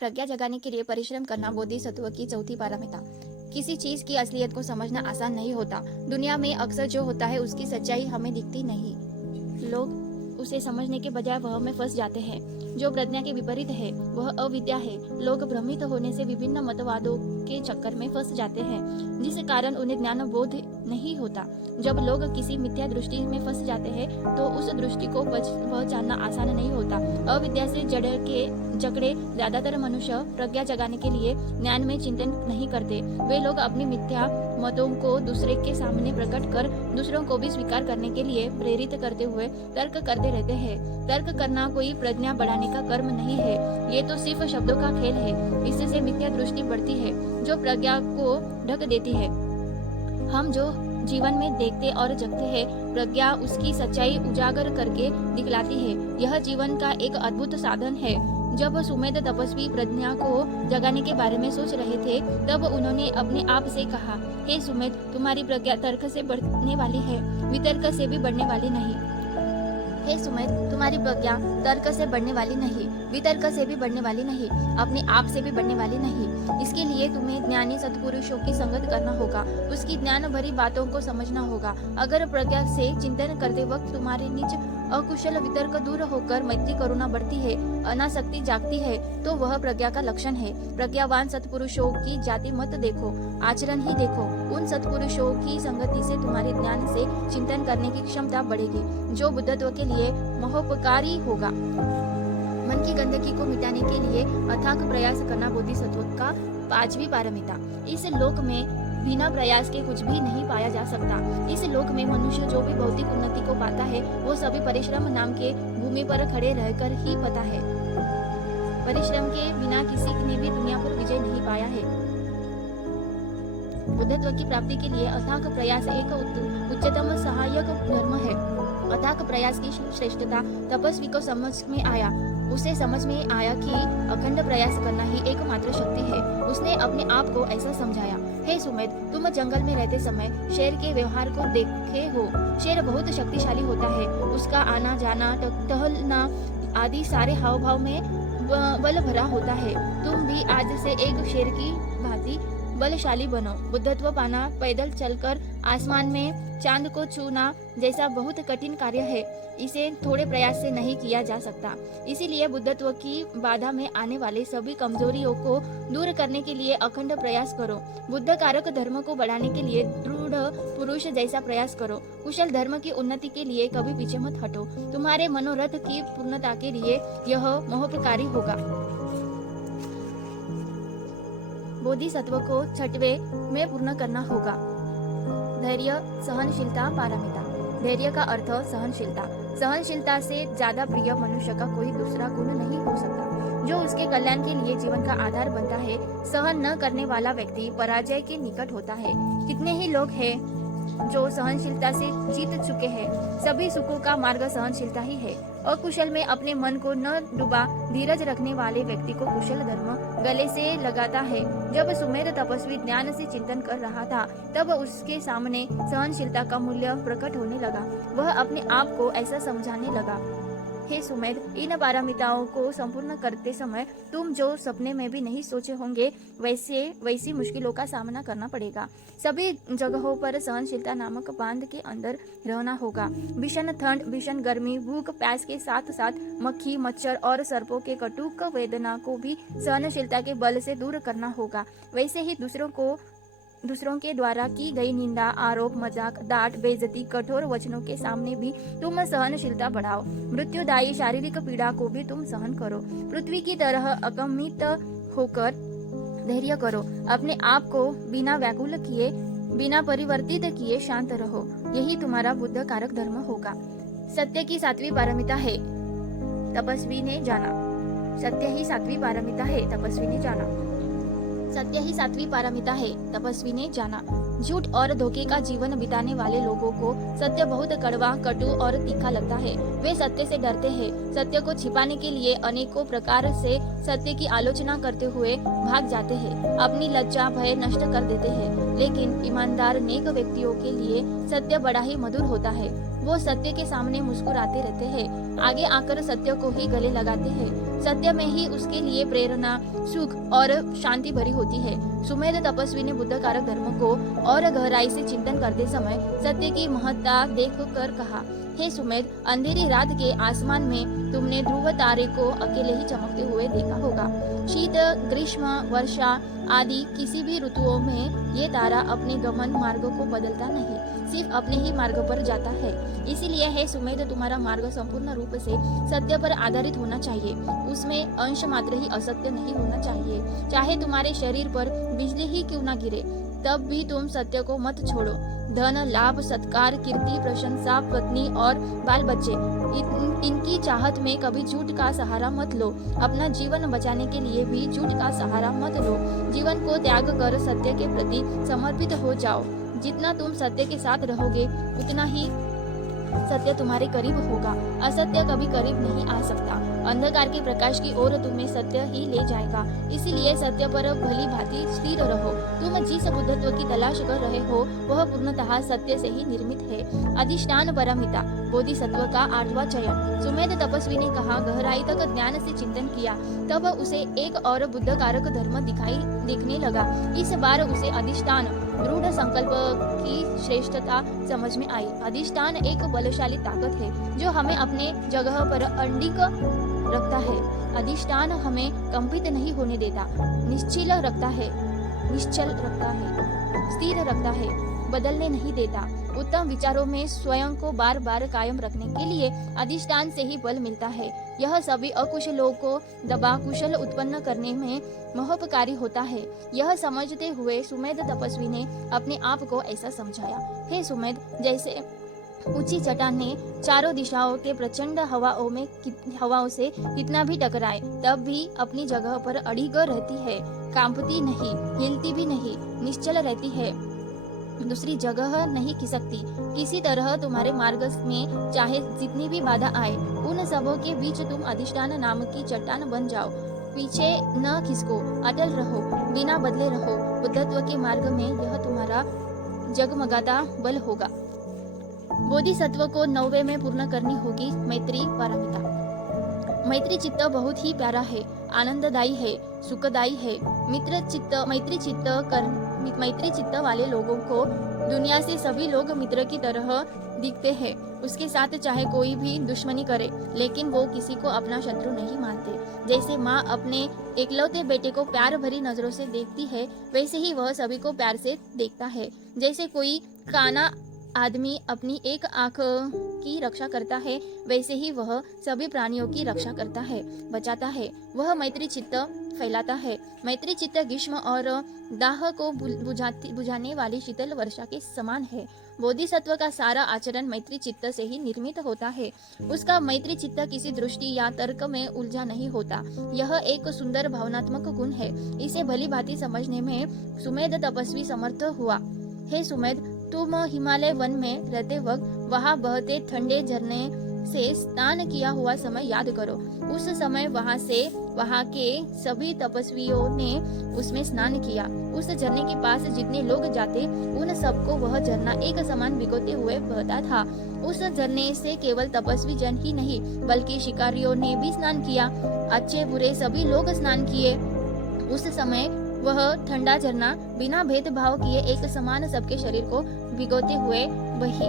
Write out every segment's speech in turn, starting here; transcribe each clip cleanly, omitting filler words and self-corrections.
प्रज्ञा जगाने के लिए परिश्रम करना बोधिसत्व की चौथी पारमिता। किसी चीज की असलियत को समझना आसान नहीं होता। दुनिया में अक्सर जो होता है उसकी सच्चाई हमें दिखती नहीं। लोग उसे समझने के बजाय वह में फंस जाते हैं। जो प्रज्ञा के विपरीत है वह अविद्या है। लोग भ्रमित होने से विभिन्न मतवादों के चक्कर में फंस जाते हैं, जिस कारण उन्हें ज्ञान बोध नहीं होता। जब लोग किसी मिथ्या दृष्टि में फंस जाते हैं तो उस दृष्टि को पहचानना आसान नहीं होता। अविद्या से जकड़े ज्यादातर मनुष्य प्रज्ञा जगाने के लिए ज्ञान में चिंतन नहीं करते। वे लोग अपनी मिथ्या मतों को दूसरे के सामने प्रकट कर दूसरों को भी स्वीकार करने के लिए प्रेरित करते हुए तर्क करते रहते हैं। तर्क करना कोई प्रज्ञा बढ़ाने का कर्म नहीं है, ये तो सिर्फ शब्दों का खेल है। इससे मिथ्या दृष्टि बढ़ती है जो प्रज्ञा को ढक देती है। हम जो जीवन में देखते और जगते हैं, प्रज्ञा उसकी सच्चाई उजागर करके दिखलाती है। यह जीवन का एक अद्भुत साधन है। जब सुमेध तपस्वी प्रज्ञा को जगाने के बारे में सोच रहे थे तब उन्होंने अपने आप से कहा, हे सुमेध, तुम्हारी प्रज्ञा तर्क से बढ़ने वाली है, वितर्क से भी बढ़ने वाली नहीं। हे सुमेध, तुम्हारी प्रज्ञा तर्क से बढ़ने वाली नहीं, वितर्क से भी बढ़ने वाली नहीं, अपने आप से भी बढ़ने वाली नहीं। इसके लिए तुम्हें ज्ञानी सत्पुरुषों की संगत करना होगा, उसकी ज्ञान भरी बातों को समझना होगा। अगर प्रज्ञा से चिंतन करते वक्त तुम्हारे निज अकुशल वितर्क दूर होकर मैत्री करुणा बढ़ती है, अनासक्ति जागती है, तो वह प्रज्ञा का लक्षण है। प्रज्ञावान सत्पुरुषों की जाति मत देखो, आचरण ही देखो। उन सत्पुरुषों की संगति से तुम्हारे ज्ञान से चिंतन करने की क्षमता बढ़ेगी, जो बुद्धत्व के लिए महोपकारी होगा। मन की गंदगी को मिटाने के लिए अथाक प्रयास करना बोधिसत्व का पांचवी पारमिता। इस लोक में बिना प्रयास के कुछ भी नहीं पाया जा सकता। इस लोक में मनुष्य जो भी भौतिक उन्नति को पाता है वो सभी परिश्रम नाम के भूमि पर खड़े रहकर ही पाता है। परिश्रम के बिना किसी ने भी दुनिया पर विजय नहीं पाया है। बुद्धत्व की प्राप्ति के लिए अथाक प्रयास एक उच्चतम सहायक धर्म है। अथाक प्रयास की श्रेष्ठता तपस्वी को समझ में आया। उसे समझ में आया कि अखंड प्रयास करना ही एकमात्र शक्ति है। उसने अपने आप को ऐसा समझाया, हे सुमेध, तुम जंगल में रहते समय शेर के व्यवहार को देखे हो। शेर बहुत शक्तिशाली होता है। उसका आना जाना, टहलना आदि सारे हाव भाव में बल भरा होता है। तुम भी आज से एक शेर की भांति बलशाली बनो। बुद्धत्व पाना पैदल चलकर आसमान में चांद को छूना जैसा बहुत कठिन कार्य है। इसे थोड़े प्रयास से नहीं किया जा सकता। इसीलिए बुद्धत्व की बाधा में आने वाले सभी कमजोरियों को दूर करने के लिए अखंड प्रयास करो। बुद्ध कारक धर्म को बढ़ाने के लिए दृढ़ पुरुष जैसा प्रयास करो। कुशल धर्म की उन्नति के लिए कभी पीछे मत हटो। तुम्हारे मनोरथ की पूर्णता के लिए यह महोपकारी होगा। बोधिसत्व को छठवें में पूर्ण करना होगा। धैर्य सहनशीलता पारमिता। धैर्य का अर्थ सहनशीलता। सहनशीलता से ज्यादा प्रिय मनुष्य का कोई दूसरा गुण नहीं हो सकता, जो उसके कल्याण के लिए जीवन का आधार बनता है। सहन न करने वाला व्यक्ति पराजय के निकट होता है। कितने ही लोग हैं जो सहनशीलता से जीत चुके हैं। सभी सुखों का मार्ग सहनशीलता ही है। अकुशल में अपने मन को न डुबा धीरज रखने वाले व्यक्ति को कुशल धर्म गले से लगाता है। जब सुमेध तपस्वी ज्ञान से चिंतन कर रहा था तब उसके सामने सहनशीलता का मूल्य प्रकट होने लगा। वह अपने आप को ऐसा समझाने लगा, हे सुमेध, इन पारमिताओं को संपूर्ण करते समय तुम जो सपने में भी नहीं सोचे होंगे वैसी मुश्किलों का सामना करना पड़ेगा। सभी जगहों पर सहनशीलता नामक बांध के अंदर रहना होगा। भीषण ठंड, भीषण गर्मी, भूख प्यास के साथ साथ मक्खी, मच्छर और सर्पों के कटुक वेदना को भी सहनशीलता के बल से दूर करना होगा। वैसे ही दूसरों के द्वारा की गई निंदा, आरोप, मजाक, डांट, बेइज्जती, कठोर वचनों के सामने भी तुम सहनशीलता बढ़ाओ। मृत्युदायी शारीरिक पीड़ा को भी तुम सहन करो। पृथ्वी की तरह अकमित होकर धैर्य करो। अपने आप को बिना व्याकुल किए, बिना परिवर्तित किए शांत रहो। यही तुम्हारा बुद्ध कारक धर्म होगा। सत्य की सातवीं पारमिता है, तपस्वी ने जाना। सत्य ही सातवीं पारमिता है, तपस्वी ने जाना। सत्य ही सातवीं पारमिता है, तपस्वी ने जाना। झूठ और धोखे का जीवन बिताने वाले लोगों को सत्य बहुत कड़वा, कटु और तीखा लगता है। वे सत्य से डरते हैं। सत्य को छिपाने के लिए अनेकों प्रकार से सत्य की आलोचना करते हुए भाग जाते हैं। अपनी लज्जा भय नष्ट कर देते हैं। लेकिन ईमानदार नेक व्यक्तियों के लिए सत्य बड़ा ही मधुर होता है। वो सत्य के सामने मुस्कुराते रहते हैं, आगे आकर सत्य को ही गले लगाते हैं। सत्य में ही उसके लिए प्रेरणा, सुख और शांति भरी होती है। सुमेध तपस्वी ने बुद्ध कारक धर्म को और गहराई से चिंतन करते समय सत्य की महत्ता देख कर कहा, हे सुमेध, अंधेरी रात के आसमान में तुमने ध्रुव तारे को अकेले ही चमकते हुए देखा होगा। शीत, ग्रीष्म, वर्षा आदि किसी भी ऋतुओं में ये तारा अपने गमन मार्ग को बदलता नहीं, सिर्फ अपने ही मार्ग पर जाता है। इसीलिए है सुमेध, तुम्हारा मार्ग संपूर्ण रूप से सत्य पर आधारित होना चाहिए, उसमें अंश मात्र ही असत्य नहीं होना चाहिए। चाहे तुम्हारे शरीर पर बिजली ही क्यों ना गिरे, तब भी तुम सत्य को मत छोड़ो। धन, लाभ, सत्कार, कीर्ति, प्रशंसा, पत्नी और बाल बच्चे, इनकी चाहत में कभी झूठ का सहारा मत लो। अपना जीवन बचाने के लिए भी झूठ का सहारा मत लो। जीवन को त्याग कर सत्य के प्रति समर्पित हो जाओ। जितना तुम सत्य के साथ रहोगे उतना ही सत्य तुम्हारे करीब होगा। असत्य कभी करीब नहीं आ सकता। अंधकार के प्रकाश की ओर तुम्हें सत्य ही ले जाएगा। इसीलिए सत्य पर भली भांति स्थिर रहो। तुम जिस बुद्धत्व की तलाश कर रहे हो वह पूर्णतः सत्य से ही निर्मित है। अधिष्ठान परमिता, बोधिसत्व का 8वां चयन। सुमेध तपस्वी ने कहा, गहराई तक ज्ञान से चिंतन किया, तब उसे एक और बुद्ध कारक धर्म दिखने लगा। इस बार उसे अधिष्ठान, दृढ़ संकल्प की श्रेष्ठता समझ में आई। अधिष्ठान एक बलशाली ताकत है जो हमें अपने जगह पर अडिग रखता है। अधिष्ठान हमें कंपित नहीं होने देता, निश्चल रखता है, स्थिर रखता है, बदलने नहीं देता। उत्तम विचारों में स्वयं को बार बार कायम रखने के लिए अधिष्ठान से ही बल मिलता है। यह सभी अकुशलों को दबा कुशल उत्पन्न करने में महोपकारी होता है। यह समझते हुए सुमेध तपस्वी ने अपने आप को ऐसा समझाया, हे सुमेध, जैसे ऊंची चट्टानें चारों दिशाओं के प्रचंड हवाओं से कितना भी टकराए तब भी अपनी जगह पर अड़िग रहती है, कांपती नहीं, हिलती भी नहीं, निश्चल रहती है, दूसरी जगह नहीं खिसकती। किसी तरह तुम्हारे मार्ग में चाहे जितनी भी बाधा आए, उन सबों के बीच तुम अधिष्ठान नाम की चट्टान बन जाओ। पीछे न खिसको, अटल रहो, बिना बदले रहो। बुद्धत्व के मार्ग में यह तुम्हारा जगमगाता बल होगा। बोधिसत्व को 9वें में पूर्ण करनी होगी मैत्री पारमिता। मैत्री चित्त बहुत ही प्यारा है, आनंददायी है, सुखदायी है। मैत्री चित्त वाले लोगों को दुनिया से सभी लोग मित्र की तरह दिखते हैं। उसके साथ चाहे कोई भी दुश्मनी करे, लेकिन वो किसी को अपना शत्रु नहीं मानते। जैसे माँ अपने एकलौते बेटे को प्यार भरी नजरों से देखती है, वैसे ही वह सभी को प्यार से देखता है। जैसे कोई काना आदमी अपनी एक आंख की रक्षा करता है, वैसे ही वह सभी प्राणियों की रक्षा करता है, बचाता है। वह मैत्री चित्त फैलाता है। मैत्री चित्त ग्रीष्म और दाह को बुझाने वाली शीतल वर्षा के समान है। बोधिसत्व का सारा आचरण मैत्री चित्त से ही निर्मित होता है। उसका मैत्री चित्त किसी दृष्टि या तर्क में उलझा नहीं होता। यह एक सुंदर भावनात्मक गुण है। इसे भली भांति समझने में सुमेध तपस्वी समर्थ हुआ। हे सुमेध, तुम हिमालय वन में रहते वक्त वहां बहते ठंडे झरने से स्नान किया हुआ समय याद करो। उस समय वहां के सभी तपस्वियों ने उसमें स्नान किया। उस झरने के पास जितने लोग जाते, उन सबको वह झरना एक समान भिगोते हुए बहता था। उस झरने से केवल तपस्वी जन ही नहीं, बल्कि शिकारियों ने भी स्नान किया। अच्छे बुरे सभी लोग स्नान किए। उस समय वह ठंडा झरना बिना भेदभाव किए एक समान सबके शरीर को भिगोते हुए बही,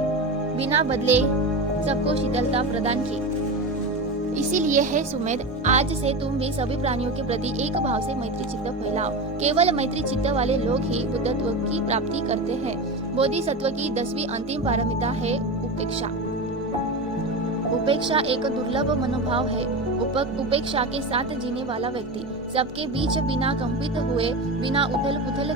बिना बदले सबको शीतलता प्रदान की। इसीलिए है सुमेध, आज से तुम भी सभी प्राणियों के प्रति एक भाव से मैत्री चित्त फैलाओ। केवल मैत्री चित्त वाले लोग ही बुद्धत्व की प्राप्ति करते हैं। बोधिसत्व की 10वीं अंतिम पारमिता है उपेक्षा। उपेक्षा एक दुर्लभ मनोभाव है। उपेक्षा के साथ जीने वाला व्यक्ति सबके बीच बिना कंपित हुए, बिना उथल पुथल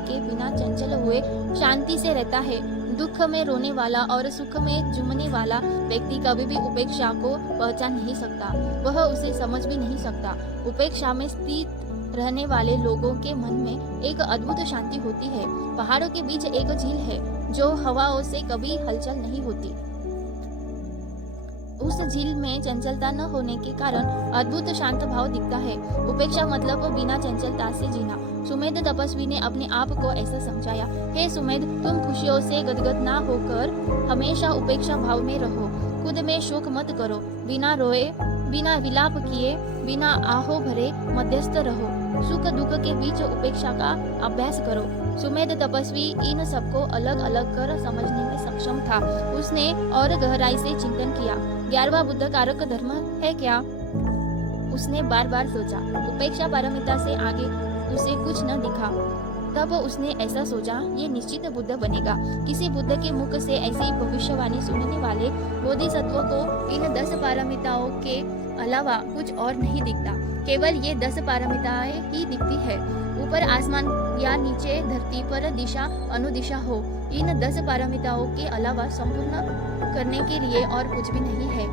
के, बिना चंचल हुए शांति से रहता है। दुख में रोने वाला और सुख में झूमने वाला व्यक्ति कभी भी उपेक्षा को पहचान नहीं सकता, वह उसे समझ भी नहीं सकता। उपेक्षा में स्थित रहने वाले लोगों के मन में एक अद्भुत शांति होती है। पहाड़ों के बीच एक झील है जो हवाओं से कभी हलचल नहीं होती। उस झील में चंचलता न होने के कारण अद्भुत शांत भाव दिखता है। उपेक्षा मतलब बिना चंचलता से जीना। सुमेध तपस्वी ने अपने आप को ऐसा समझाया, हे सुमेध, तुम खुशियों से गदगद ना होकर हमेशा उपेक्षा भाव में रहो। खुद में शोक मत करो, बिना रोए बिना विलाप किए, बिना आहो भरे मध्यस्थ रहो। सुख दुख के बीच उपेक्षा का अभ्यास करो। सुमेध तपस्वी इन सबको अलग अलग कर समझने में सक्षम था। उसने और गहराई से चिंतन किया। 11वां बुद्ध कारक धर्म है क्या? उसने बार बार सोचा। उपेक्षा पारमिता से आगे उसे कुछ न दिखा। तब उसने ऐसा सोचा, ये निश्चित बुद्ध बनेगा। किसी बुद्ध के मुख से ऐसी भविष्यवाणी सुनने वाले बोधिसत्व को इन 10 पारमिताओं के अलावा कुछ और नहीं दिखता। केवल ये 10 पारमिताएं ही दिखती है। ऊपर आसमान या नीचे धरती पर दिशा अनुदिशा हो, इन 10 पारमिताओं के अलावा संपूर्ण करने के लिए और कुछ भी नहीं है,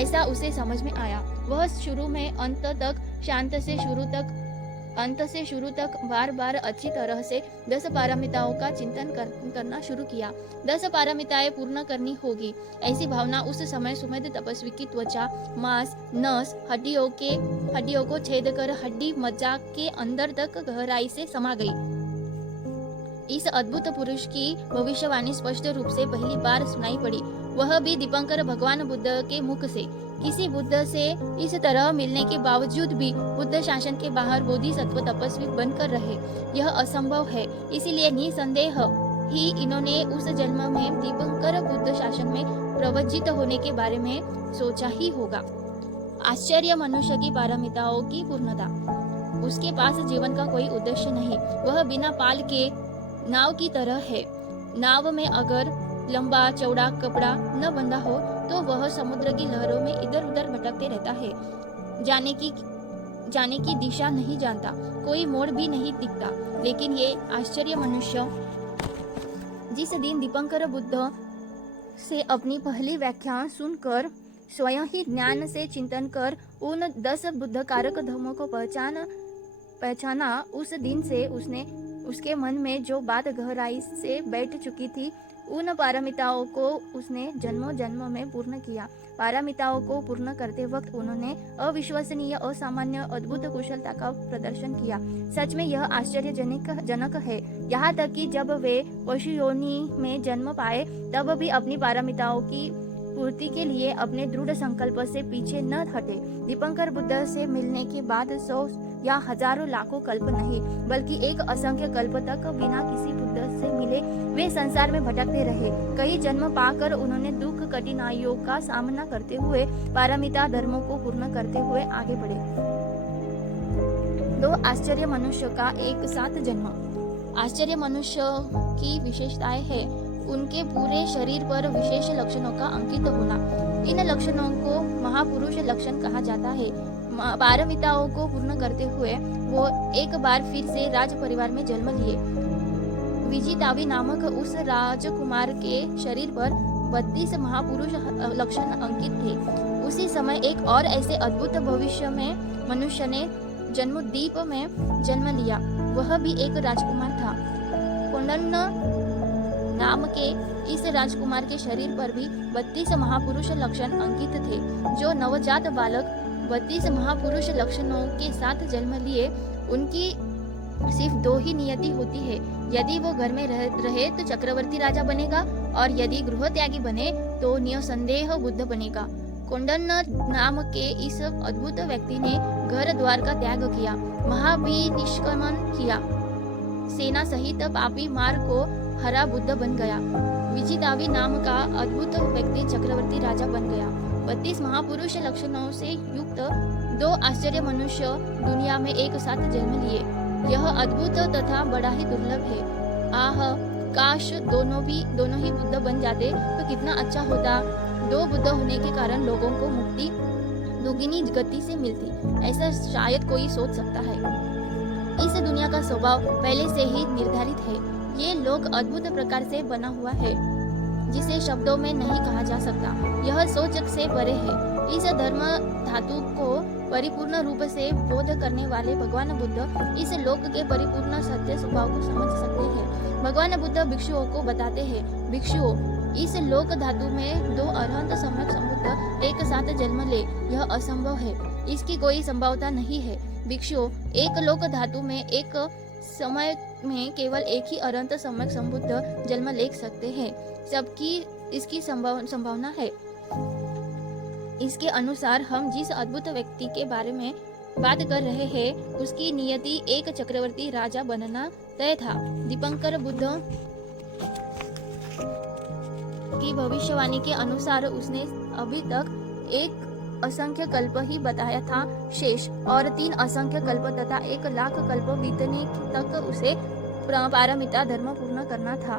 ऐसा उसे समझ में आया। वह शुरू में अंत तक, शांत से अंत से शुरू तक बार बार अच्छी तरह से 10 पारमिताओं का चिंतन करना शुरू किया। 10 पारमिताएं पूर्ण करनी होगी, ऐसी भावना उस समय सुमेध तपस्वी की त्वचा, मांस, नस, हड्डियों को छेद कर हड्डी मज्जा के अंदर तक गहराई से समा गई। इस अद्भुत पुरुष की भविष्यवाणी स्पष्ट रूप से पहली बार सुनाई पड़ी, वह भी दीपंकर भगवान बुद्ध के मुख से। किसी बुद्ध से इस तरह मिलने के बावजूद भी बुद्ध शासन के बाहर बोधिसत्व तपस्वी बनकर रहे, यह असंभव है। इसीलिए निसंदेह ही इन्होंने उस जन्म में दीपंकर बुद्ध शासन में प्रवज्जित होने के बारे में सोचा ही होगा। आश्चर्य मनुष्य की पारमिताओं की पूर्णता। उसके पास जीवन का कोई उद्देश्य नहीं, वह बिना पाल के नाव की तरह है। नाव में अगर लंबा चौड़ा कपड़ा न बंधा हो तो वह समुद्र की लहरों में इधर उधर भटकते रहता है। जाने की दिशा नहीं जानता, कोई मोड़ भी नहीं दिखता। लेकिन ये आश्चर्य मनुष्य जिस दिन दीपंकर बुद्ध से अपनी पहली व्याख्या सुनकर स्वयं ही ज्ञान से चिंतन कर उन 10 बुद्ध कारक धर्मों को पहचाना, उस दिन से उसके मन में जो बात गहराई से बैठ चुकी थी, उन पारमिताओं को उसने जन्मों जन्म में पूर्ण किया। पारमिताओं को पूर्ण करते वक्त उन्होंने अविश्वसनीय, असामान्य, अद्भुत कुशलता का प्रदर्शन किया। सच में यह आश्चर्यजनक है। यहाँ तक कि जब वे पशु योनि में जन्म पाए तब भी अपनी पारमिताओं की पूर्ति के लिए अपने दृढ़ संकल्प से पीछे न हटे। दीपंकर बुद्ध से मिलने के बाद 100 या हजारों लाखों कल्प नहीं, बल्कि एक असंख्य कल्प तक बिना किसी बुद्ध से मिले वे संसार में भटकते रहे। कई जन्म पाकर उन्होंने दुख कठिनाइयों का सामना करते हुए पारमिता धर्मों को पूर्ण करते हुए आगे बढ़े। 2 आश्चर्य मनुष्य का एक साथ जन्म। आश्चर्य मनुष्य की विशेषताएं है उनके पूरे शरीर पर विशेष लक्षणों का अंकित होना। इन लक्षणों को महापुरुष लक्षण कहा जाता है। पारमिताओं को पूर्ण करते हुए वो एक बार फिर से राज परिवार में जन्म लिए। विजितावी नामक उस राजकुमार के शरीर पर 32 महापुरुष लक्षण अंकित थे। उसी समय एक और ऐसे अद्भुत भविष्य में मनुष्य ने जन्मद्वीप में जन्म लिया। वह भी एक राजकुमार था। कोंडन नाम के इस राजकुमार के शरीर पर भी 32 महापुरुष लक्षण अंकित थे। जो नवजात बालक 32 महापुरुष लक्षणों के साथ जन्म लिए, उनकी सिर्फ 2 ही नियति होती है। यदि वो घर में रहे तो चक्रवर्ती राजा बनेगा, और यदि गृह त्यागी बने तो निसंदेह बुद्ध बनेगा। कोंडन नाम के इस अद्भुत व्यक्ति ने घर द्वार का त्याग किया, महाभिनिष्क्रमण किया, सेना सहित पापी मार को हरा बुद्ध बन गया। विजितावी नाम का अद्भुत व्यक्ति चक्रवर्ती राजा बन गया। 32 महापुरुष लक्षणों से युक्त 2 आश्चर्य मनुष्य दुनिया में एक साथ जन्म लिए। यह अद्भुत तथा बड़ा ही दुर्लभ है। आह, काश दोनों ही बुद्ध बन जाते तो कितना अच्छा होता। 2 बुद्ध होने के कारण लोगों को मुक्ति दुगनी गति से मिलती, ऐसा शायद कोई सोच सकता है। इस दुनिया का स्वभाव पहले से ही निर्धारित है। ये लोक अद्भुत प्रकार से बना हुआ है, जिसे शब्दों में नहीं कहा जा सकता। यह सोच से परे है। इस धर्म धातु को परिपूर्ण रूप से बोध करने वाले भगवान बुद्ध इस लोक के परिपूर्ण सत्य स्वभाव को समझ सकते हैं। भगवान बुद्ध भिक्षुओं को बताते हैं, भिक्षुओं, इस लोक धातु में 2 अरहंत सम्यक संबुद्ध एक साथ जन्म ले, यह असंभव है। इसकी कोई संभावना नहीं है। भिक्षुओं, एक लोक धातु में एक समय में केवल एक ही अरहंत सम्यक संबुद्ध जन्म ले सकते हैं। सबकी इसकी संभावना है। इसके अनुसार हम जिस अद्भुत व्यक्ति के बारे में बात कर रहे हैं उसकी नियति एक चक्रवर्ती राजा बनना तय था। दीपंकर बुद्ध की भविष्यवाणी के अनुसार उसने अभी तक एक असंख्य कल्प ही बताया था शेष, और 3 असंख्य कल्प तथा 1 लाख कल्प बीतने तक उसे पारमिता धर्म पूर्ण करना था।